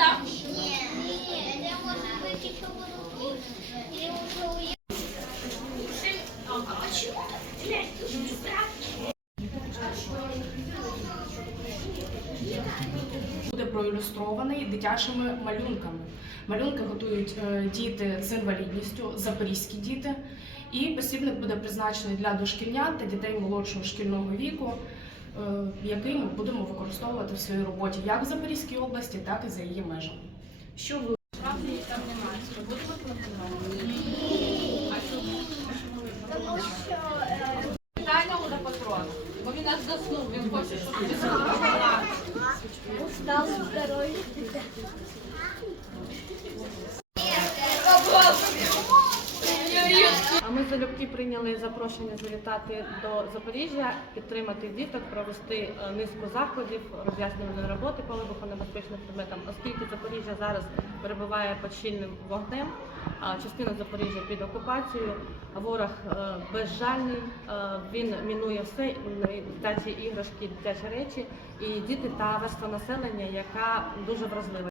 правда? Нет. Я, может быть, еще буду тут. Или уже уехать. А почему ты стреляешь? Ты же не страшный. буде проілюстрований дитячими малюнками. Малюнки готують е, діти з інвалідністю, запорізькі діти. І посібник буде призначений для дошкільнят та дітей молодшого шкільного віку, е, який ми будемо використовувати в своїй роботі як в Запорізькій області, так і за її межами. Що ви справді там немає? Будемо Ні. А чому? Э, Питання у патрона. Бо він аж заснув, він хоче, щоб ти заснувала. Устал здоровье. А ми залюбки прийняли запрошення завітати до Запоріжжя, підтримати діток, провести е, низку заходів, роз'яснювальної роботи по вибухонебезпечним предметам, оскільки Запоріжжя зараз перебуває під щільним вогнем, частина Запоріжжя під окупацією, ворог е, безжальний, е, він мінує все, дитячі іграшки, дитячі речі, і діти та верства населення, яка дуже вразлива.